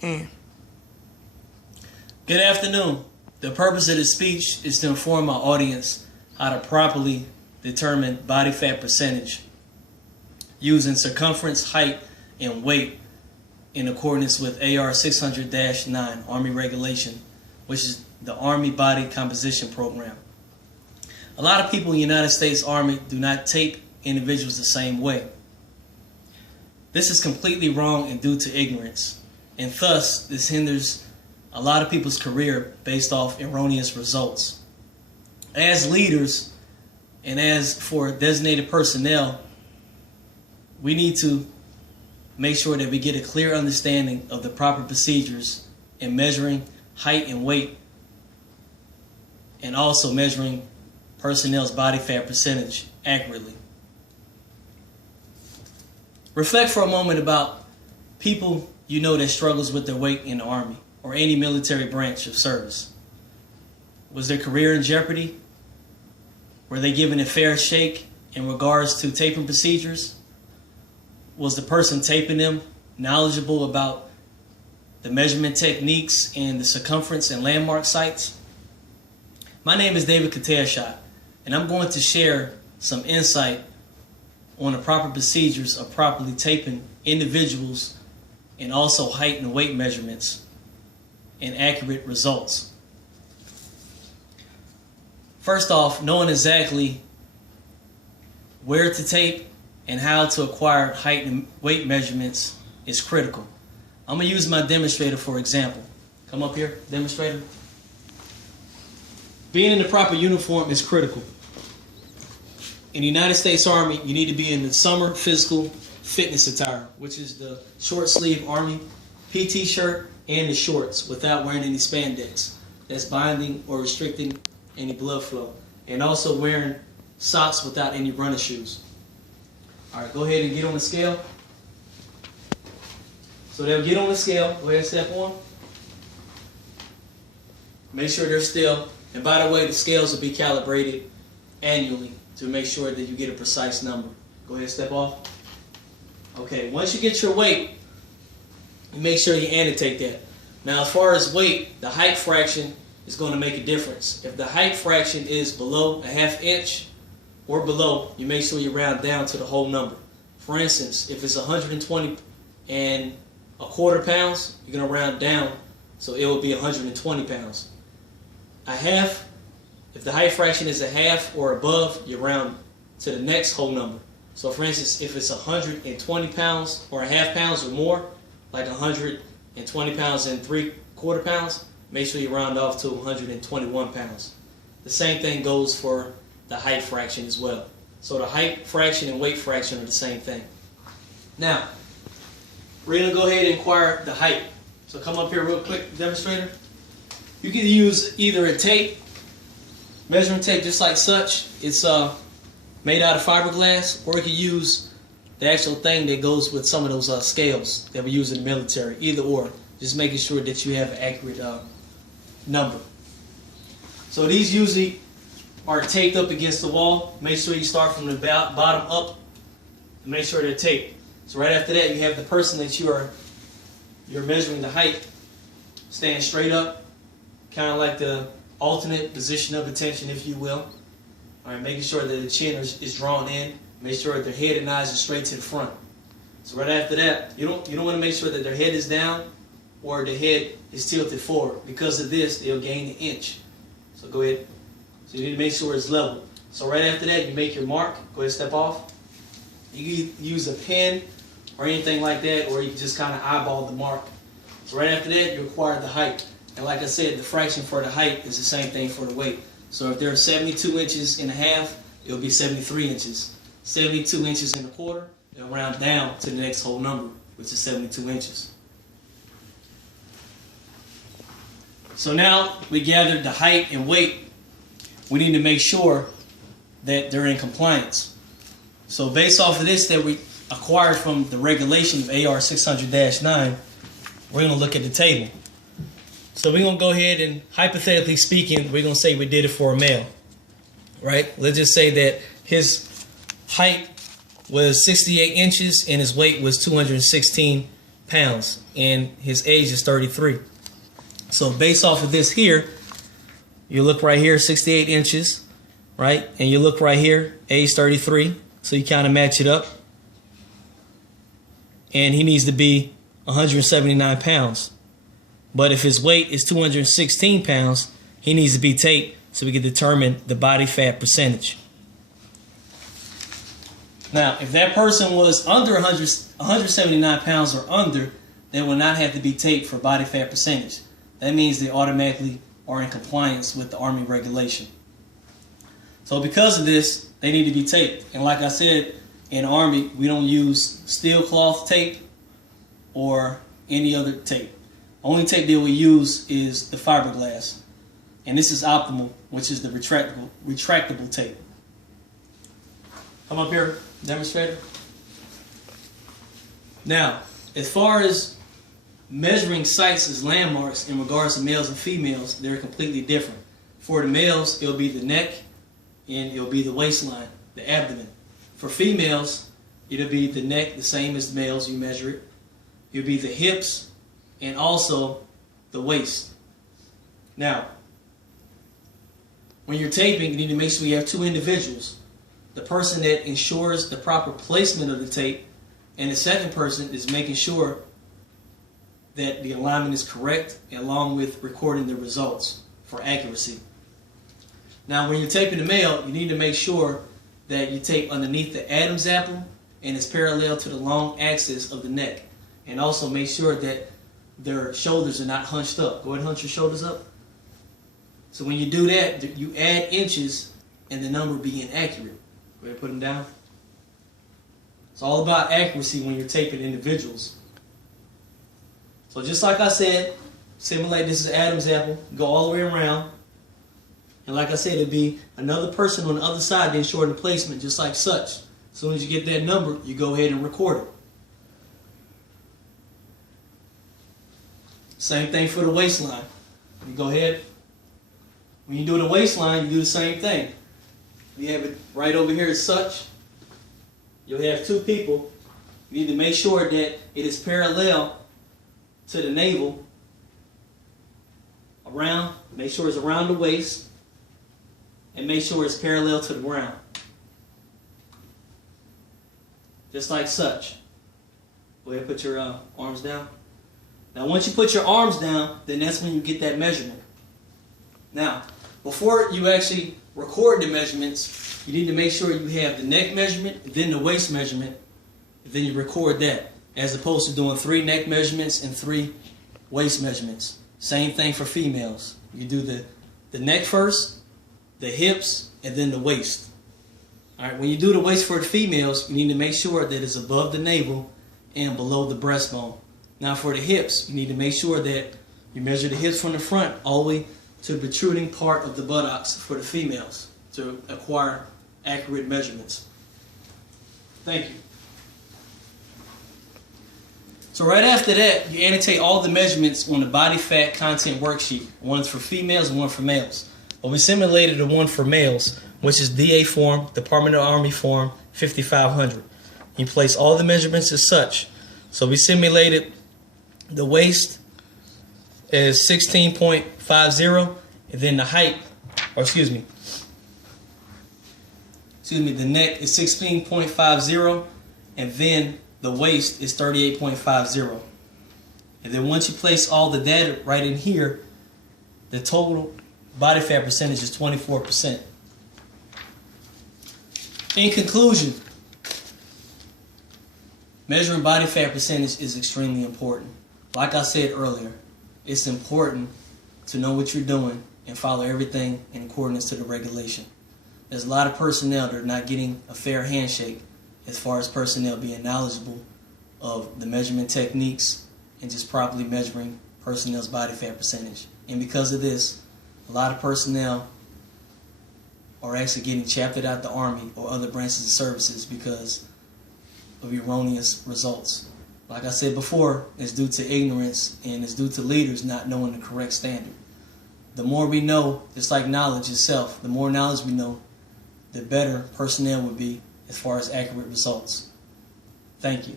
Good afternoon. The purpose of this speech is to inform my audience how to properly determine body fat percentage using circumference, height, and weight in accordance with AR 600-9 Army Regulation, which is the Army Body Composition Program. A lot of people in the United States Army do not tape individuals the same way. This is completely wrong and due to ignorance, and thus this hinders a lot of people's career based off erroneous results. As leaders and as for designated personnel, we need to make sure that we get a clear understanding of the proper procedures in measuring height and weight, and also measuring personnel's body fat percentage accurately. Reflect for a moment about people you know that struggles with their weight in the Army or any military branch of service. Was their career in jeopardy? Were they given a fair shake in regards to taping procedures? Was the person taping them knowledgeable about the measurement techniques and the circumference and landmark sites? My name is David Qutaishat, and I'm going to share some insight on the proper procedures of properly taping individuals and also height and weight measurements and accurate results. First off, knowing exactly where to tape and how to acquire height and weight measurements is critical. I'm going to use my demonstrator for example. Come up here, demonstrator. Being in the proper uniform is critical. In the United States Army, you need to be in the summer physical fitness attire, which is the short sleeve Army PT shirt and the shorts without wearing any spandex. That's binding or restricting any blood flow. And also wearing socks without any running shoes. All right, go ahead and get on the scale. So they'll get on the scale. Go ahead and step on. Make sure they're still. And by the way, the scales will be calibrated annually to make sure that you get a precise number. Go ahead and step off. Okay, once you get your weight, you make sure you annotate that. Now, as far as weight, the height fraction is going to make a difference. If the height fraction is below a ½ inch or below, you make sure you round down to the whole number. For instance, if it's 120 and a quarter pounds, you're going to round down, so it will be 120 pounds. A half, if the height fraction is a half or above, you round to the next whole number. So for instance, if it's 120 pounds or a ½ pounds or more, like 120 pounds and 3/4 pounds, make sure you round off to 121 pounds. The same thing goes for the height fraction as well. So the height fraction and weight fraction are the same thing. Now, we're going to go ahead and inquire the height. So come up here real quick, demonstrator. You can use either a tape, measuring tape just like such. It's made out of fiberglass, or you can use the actual thing that goes with some of those scales that we use in the military. Either or, just making sure that you have an accurate number. So these usually are taped up against the wall. Make sure you start from the bottom up and make sure they're taped. So right after that, you have the person that you're measuring the height stand straight up, kind of like the alternate position of attention, if you will. All right, making sure that the chin is drawn in. Make sure that their head and eyes are straight to the front. So right after that, you don't want to make sure that their head is down or the head is tilted forward. Because of this, they'll gain an inch. So go ahead. So you need to make sure it's level. So right after that, you make your mark. Go ahead and step off. You can use a pen or anything like that, or you can just kind of eyeball the mark. So right after that, you acquire the height. And like I said, the fraction for the height is the same thing for the weight. So if they're 72 inches and a half, it'll be 73 inches. 72 inches and a quarter, it'll round down to the next whole number, which is 72 inches. So now we gathered the height and weight. We need to make sure that they're in compliance. So based off of this that we acquired from the regulation of AR 600-9, we're going to look at the table. So we're going to go ahead and, hypothetically speaking, we're going to say we did it for a male. Right? Let's just say that his height was 68 inches and his weight was 216 pounds, and his age is 33. So based off of this here, you look right here, 68 inches, right? And you look right here, age 33. So you kind of match it up. And he needs to be 179 pounds. But if his weight is 216 pounds, he needs to be taped so we can determine the body fat percentage. Now, if that person was under 179 pounds or under, they will not have to be taped for body fat percentage. That means they automatically are in compliance with the Army regulation. So because of this, they need to be taped. And like I said, in the Army, we don't use steel cloth tape or any other tape. Only tape that we use is the fiberglass. And this is optimal, which is the retractable tape. Come up here, demonstrator. Now, as far as measuring sites as landmarks in regards to males and females, they're completely different. For the males, it'll be the neck and it'll be the waistline, the abdomen. For females, it'll be the neck, the same as the males, you measure it. It'll be the hips and also the waist. Now, when you're taping, you need to make sure you have two individuals. The person that ensures the proper placement of the tape, and the second person is making sure that the alignment is correct, along with recording the results for accuracy. Now, when you're taping the male, you need to make sure that you tape underneath the Adam's apple and it's parallel to the long axis of the neck. And also make sure that their shoulders are not hunched up. Go ahead and hunch your shoulders up. So when you do that, you add inches and the number being accurate. Go ahead and put them down. It's all about accuracy when you're taping individuals. So just like I said, simulate this is Adam's apple. Go all the way around. And like I said, it'll be another person on the other side to ensure the placement, just like such. As soon as you get that number, you go ahead and record it. Same thing for the waistline. You go ahead. When you do the waistline, you do the same thing. You have it right over here as such. You'll have two people. You need to make sure that it is parallel to the navel. Around, make sure it's around the waist. And make sure it's parallel to the ground. Just like such. Go ahead and put your arms down. Now once you put your arms down, then that's when you get that measurement. Now, before you actually record the measurements, you need to make sure you have the neck measurement, then the waist measurement, then you record that. As opposed to doing 3 neck measurements and 3 waist measurements. Same thing for females. You do the neck first, the hips, and then the waist. Alright, when you do the waist for the females, you need to make sure that it's above the navel and below the breastbone. Now for the hips, you need to make sure that you measure the hips from the front all the way to the protruding part of the buttocks for the females to acquire accurate measurements. Thank you. So right after that, you annotate all the measurements on the body fat content worksheet. One's for females and one for males. But we simulated the one for males, which is DA form, Department of the Army form 5500. You place all the measurements as such. So we simulated the waist as 16.50, and then the height, or excuse me, the neck is 16.50, and then the waist is 38.50. And then once you place all the data right in here, the total body fat percentage is 24%. In conclusion, measuring body fat percentage is extremely important. Like I said earlier, it's important to know what you're doing and follow everything in accordance to the regulation. There's a lot of personnel that are not getting a fair handshake as far as personnel being knowledgeable of the measurement techniques and just properly measuring personnel's body fat percentage. And because of this, a lot of personnel are actually getting chaptered out the Army or other branches of services because of erroneous results. Like I said before, it's due to ignorance and it's due to leaders not knowing the correct standard. The more we know, just like knowledge itself, the more knowledge we know, the better personnel would be as far as accurate results. Thank you.